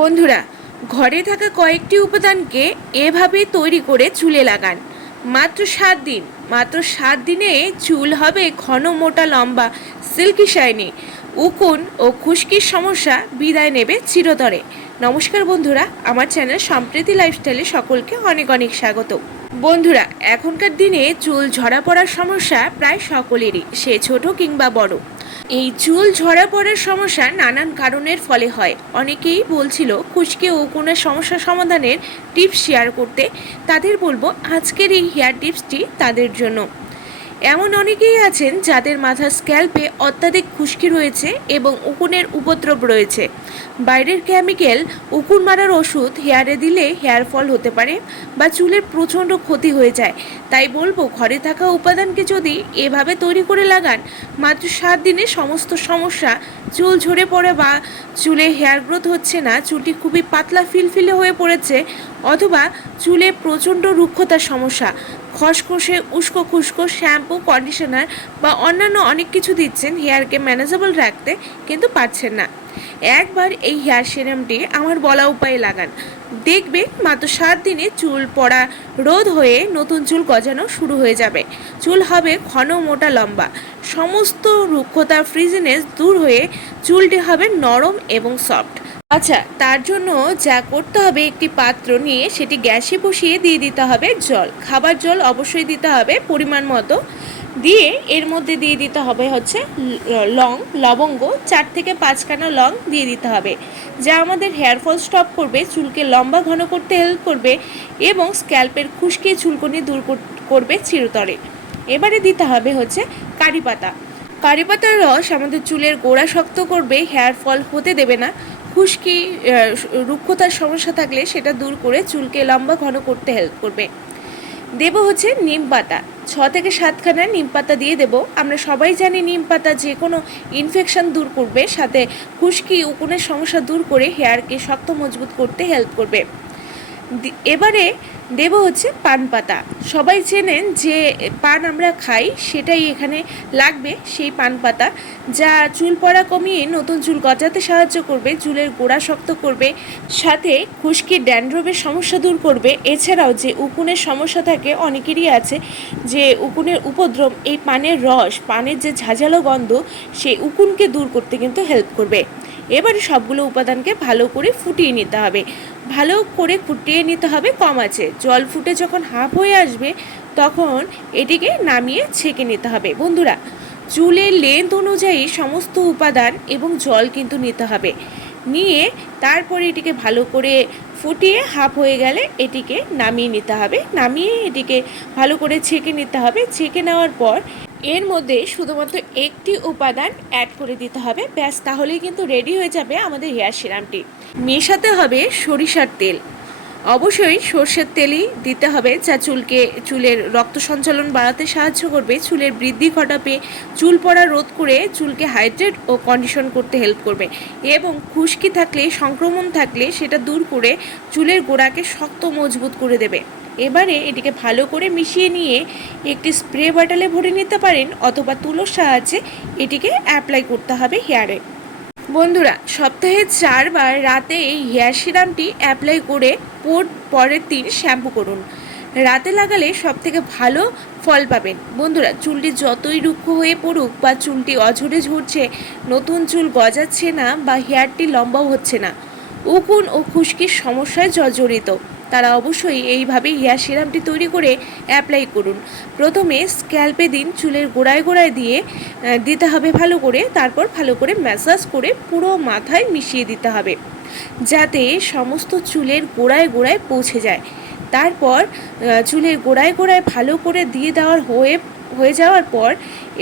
বন্ধুরা, ঘরে থাকা কয়েকটি উপাদানকে এভাবে তৈরি করে চুলে লাগান। মাত্র সাত দিন। মাত্র সাত দিনে চুল হবে ঘন মোটা লম্বা সিল্কি শাইনি। উকুন ও খুশকির সমস্যা বিদায় নেবে চিরতরে। নমস্কার বন্ধুরা, আমার চ্যানেল সম্প্রীতি লাইফস্টাইলে সকলকে অনেক অনেক স্বাগত। বন্ধুরা, এখনকার দিনে চুল ঝরা পড়ার সমস্যা প্রায় সকলেরই, সে ছোট কিংবা বড়। এই চুল ঝরা পড়ার সমস্যা নানান কারণের ফলে হয়। অনেকেই বলছিল, খুশকি ও কোনো সমস্যা সমাধানের টিপস শেয়ার করতে। তাদের বলব, আজকের এই হেয়ার টিপসটি তাদের জন্য। এমন অনেকেই আছেন যাদের মাথার স্ক্যাল্পে অত্যাধিক খুশকি রয়েছে এবং উকুনের উপদ্রব রয়েছে। বাইরের কেমিক্যাল উকুন মারার ওষুধ হেয়ারে দিলে হেয়ার ফল হতে পারে বা চুলের প্রচণ্ড ক্ষতি হয়ে যায়। তাই বলব, ঘরে থাকা উপাদানকে যদি এভাবে তৈরি করে লাগান, মাত্র সাত দিনে সমস্ত সমস্যা, চুল ঝরে পড়ে বা চুলে হেয়ার গ্রোথ হচ্ছে না, চুলটি খুবই পাতলা ফিলফিলে হয়ে পড়েছে, অথবা চুলে প্রচণ্ড রুক্ষতার সমস্যা, খসখসে, উস্কো খুস্কো, শ্যাম্পু কন্ডিশনার বা অন্যান্য অনেক কিছু দিচ্ছেন হেয়ারকে ম্যানেজেবল রাখতে কিন্তু পারছেন না। একবার এই হেয়ার সিরামটি আমার বলা উপায়ে লাগান। দেখবে মাত্র সাত দিনে চুল পড়া রোধ হয়ে নতুন চুল গজানো শুরু হয়ে যাবে। চুল হবে ঘন মোটা লম্বা। সমস্ত রুক্ষতা ফ্রিজিনেস দূর হয়ে চুলটি হবে নরম এবং সফট। আচ্ছা তার জন্য যা করতে হবে একটি পাত্র নিয়ে সেটি গ্যাসে বসিয়ে দিয়ে দিতে হবে জল। খাবার জল অবশ্যই দিতে হবে পরিমাণ মতো। দিয়ে এর মধ্যে দিয়ে দিতে হবে হচ্ছে ল- লবঙ্গ, চার থেকে পাঁচখানা লং দিয়ে দিতে হবে। যা আমাদের হেয়ার ফল স্টপ করবে, চুলকে লম্বা ঘন করতে হেল্প করবে এবং স্ক্যাল্পের খুশকি চুলকনি দূর কর- করবে চিরতরে। এবারে দিতে হবে হচ্ছে কারি পাতা। কারি পাতার রস আমাদের চুলের গোড়া শক্ত করবে, হেয়ার ফল হতে দেবে না। খুশকি রুক্ষতার সমস্যা থাকলে সেটা দূর করে চুলকে লম্বা ঘন করতে হেল্প করবে। দেবো হচ্ছে নিম পাতা। ছ থেকে সাতখানা নিম পাতা দিয়ে দেব। আমরা সবাই জানি নিম পাতা যে কোনো ইনফেকশন দূর করবে, সাথে খুশকি, উকুনের সমস্যা দূর করে হেয়ারকে শক্ত মজবুত করতে হেল্প করবে। এবারে দেব হচ্ছে পান পাতা। সবাই চেনেন যে পান আমরা খাই, সেটাই এখানে লাগবে সেই পান পাতা। যা চুল পড়া কমিয়ে নতুন চুল গজাতে সাহায্য করবে, চুলের গোড়া শক্ত করবে, সাথে খুশকি ড্যান্ড্রবের সমস্যা দূর করবে। এছাড়াও যে উকুনের সমস্যা থাকে, অনেকেরই আছে যে উকুনের উপদ্রব, এই পানের রস, পানের যে ঝাঁঝালো গন্ধ, সেই উকুনকে দূর করতে কিন্তু হেল্প করবে। এবারে সবগুলো উপাদানকে ভালো করে ফুটিয়ে নিতে হবে। ভালো করে ফুটিয়ে নিতে হবে কম আছে। জল ফুটে যখন হাফ হয়ে আসবে, তখন এটিকে নামিয়ে ছেঁকে নিতে হবে। বন্ধুরা, চুলের লেন্থ অনুযায়ী সমস্ত উপাদান এবং জল কিন্তু নিতে হবে। নিয়ে তারপরে এটিকে ভালো করে ফুটিয়ে হাফ হয়ে গেলে এটিকে নামিয়ে নিতে হবে। নামিয়ে এটিকে ভালো করে ছেঁকে নিতে হবে। ছেঁকে নেওয়ার পর এর মধ্যে শুধুমাত্র একটি উপাদান অ্যাড করে দিতে হবে। ব্যাস, তাহলেই কিন্তু রেডি হয়ে যাবে আমাদের হেয়ার সিরামটি মেশাতে হবে সরিষার তেল। অবশ্যই সর্ষের তেলই দিতে হবে যা চুলকে, চুলের রক্ত সঞ্চালন বাড়াতে সাহায্য করবে, চুলের বৃদ্ধি ঘটাবে, চুল পড়া রোধ করে চুলকে হাইড্রেট ও কন্ডিশন করতে হেল্প করবে। এবং খুশকি থাকলে, সংক্রমণ থাকলে সেটা দূর করে চুলের গোড়াকে শক্ত মজবুত করে দেবে। এবারে এটিকে ভালো করে মিশিয়ে নিয়ে একটি স্প্রে বটলে ভরে নিতে পারেন অথবা তুলোর সাহায্যে এটিকে অ্যাপ্লাই করতে হবে হেয়ারে বন্ধুরা, সপ্তাহে চারবার রাতে এই হেয়ার সিরামটি অ্যাপ্লাই করে পোর, পরের দিন শ্যাম্পু করুন। রাতে লাগালে সব থেকে ভালো ফল পাবেন। বন্ধুরা, চুলটি যতই রুক্ষ হয়ে পড়ুক বা চুলটি অঝরে ঝরছে, নতুন চুল গজাচ্ছে না বা হেয়ারটি লম্বাও হচ্ছে না। উকুন ও খুশকির সমস্যায় জর্জরিত। তারা অবশ্যই এইভাবে হেয়ার সিরামটি তৈরি করে অ্যাপ্লাই করুন। প্রথমে স্ক্যাল্পে দিন চুলের গোড়ায় গোড়ায় দিয়ে দিতে হবে ভালো করে, তারপর ভালো করে ম্যাসাজ করে পুরো মাথায় মিশিয়ে দিতে হবে, যাতে সমস্ত চুলের গোড়ায় গোড়ায় পৌঁছে যায়। তারপর চুলের গোড়ায় গোড়ায় ভালো করে দিয়ে দেওয়ার হয়ে হয়ে যাওয়ার পর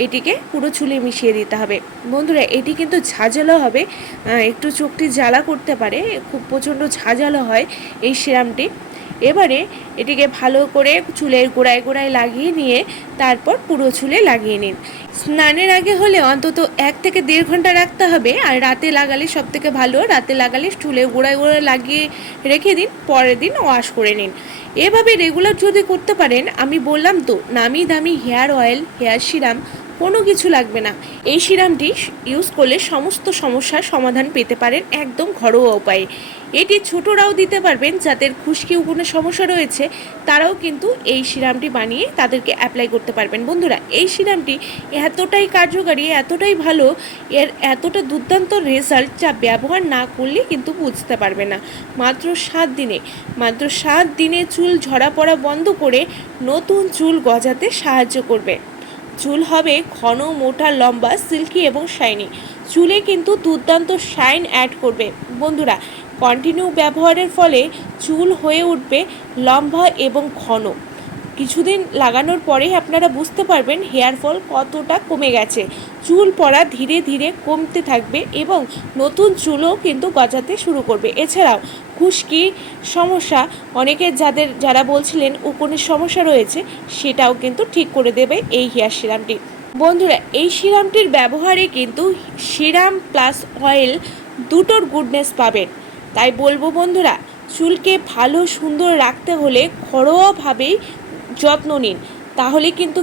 এটিকে পুরো চুলে মিশিয়ে দিতে হবে। বন্ধুরা, এটি কিন্তু ঝাঁঝালো হবে। একটু চোখটি জ্বালা করতে পারে, খুব প্রচণ্ড ঝাঁঝালো হয় এই সিরামটি। এবারে এটিকে ভালো করে চুলের গোড়ায় গোড়ায় লাগিয়ে নিয়ে তারপর পুরো চুলে লাগিয়ে নিন। স্নানের আগে হলে অন্তত এক থেকে দেড় ঘণ্টা রাখতে হবে, আর রাতে লাগালে সব থেকে ভালো, রাতে লাগালে চুলের গোড়ায় গোড়ায় লাগিয়ে রেখে দিন, পরের দিন ওয়াশ করে নিন। এভাবে রেগুলার যদি করতে পারেন, আমি বললাম তো, নামি দামি হেয়ার অয়েল, হেয়ার সিরাম কোনো কিছু লাগবে না। এই সিরামটি ইউজ করলে সমস্ত সমস্যার সমাধান পেতে পারেন একদম ঘরোয়া উপায়ে। এটি ছোটরাও দিতে পারবেন যাদের খুশকি উগুনের সমস্যা রয়েছে, তারাও কিন্তু এই সিরামটি বানিয়ে তাদেরকে অ্যাপ্লাই করতে পারবেন। বন্ধুরা, এই সিরামটি এতটাই কার্যকারী, এতটাই ভালো, এর এতটা দুর্দান্ত রেজাল্ট যা ব্যবহার না করলে কিন্তু বুঝতে পারবে না। মাত্র সাত দিনে, মাত্র সাত দিনে চুল ঝরা পড়া বন্ধ করে নতুন চুল গজাতে সাহায্য করবে। চুল হবে ঘন, মোটা, লম্বা সিল্কি এবং শাইনি চুলে কিন্তু দুর্দান্ত শাইন অ্যাড করবে। বন্ধুরা কন্টিনিউ ব্যবহারের ফলে চুল হয়ে উঠবে লম্বা এবং ঘন। কিছুদিন লাগানোর পরেই আপনারা বুঝতে পারবেন হেয়ার ফল কতটা কমে গেছে। চুল পড়া ধীরে ধীরে কমতে থাকবে এবং নতুন চুলও কিন্তু গজাতে শুরু করবে। এছাড়াও খুশকি সমস্যা অনেকের যাদের, যারা বলছিলেন উকুনের সমস্যা রয়েছে, সেটাও কিন্তু ঠিক করে দেবে এই হেয়ার সিরামটি। বন্ধুরা, এই সিরামটির ব্যবহারে কিন্তু সিরাম প্লাস অয়েল দুটোর গুডনেস পাবেন। তাই বলব বন্ধুরা, চুলকে ভালো সুন্দর রাখতে হলে ঘরোয়াভাবেই যত্ন নিন। তাহলে কিন্তু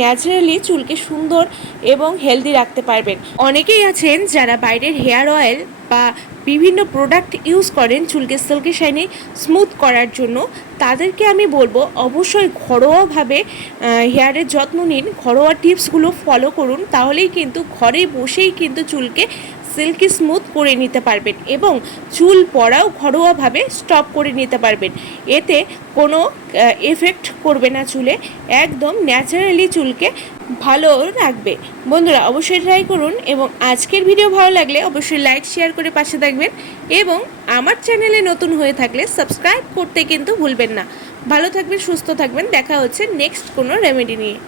ন্যাচারালি চুলকে সুন্দর এবং হেলদি রাখতে পারবেন। অনেকেই আছেন যারা বাইরের হেয়ার অয়েল বা বিভিন্ন প্রোডাক্ট ইউজ করেন চুলকে সিল্কি শাইনি স্মুথ করার জন্য। তাদেরকে আমি বলব অবশ্যই ঘরোয়াভাবে হেয়ারের যত্ন নিন। ঘরোয়া টিপসগুলো ফলো করুন। তাহলেই কিন্তু ঘরে বসেই কিন্তু চুলকে সিল্কি স্মুথ করে নিতে পারবেন এবং চুল পড়াও ঘরোয়াভাবে স্টপ করে নিতে পারবেন। এতে কোনো এফেক্ট করবে না চুলে, একদম ন্যাচারালি চুলকে ভালো রাখবে। বন্ধুরা, অবশ্যই ট্রাই করুন এবং আজকের ভিডিও ভালো লাগলে অবশ্যই লাইক শেয়ার করে পাশে থাকবেন এবং আমার চ্যানেলে নতুন হয়ে থাকলে সাবস্ক্রাইব করতে কিন্তু ভুলবেন না। ভালো থাকবেন, সুস্থ থাকবেন, দেখা হচ্ছে নেক্সট কোনো রেমেডি নিয়ে।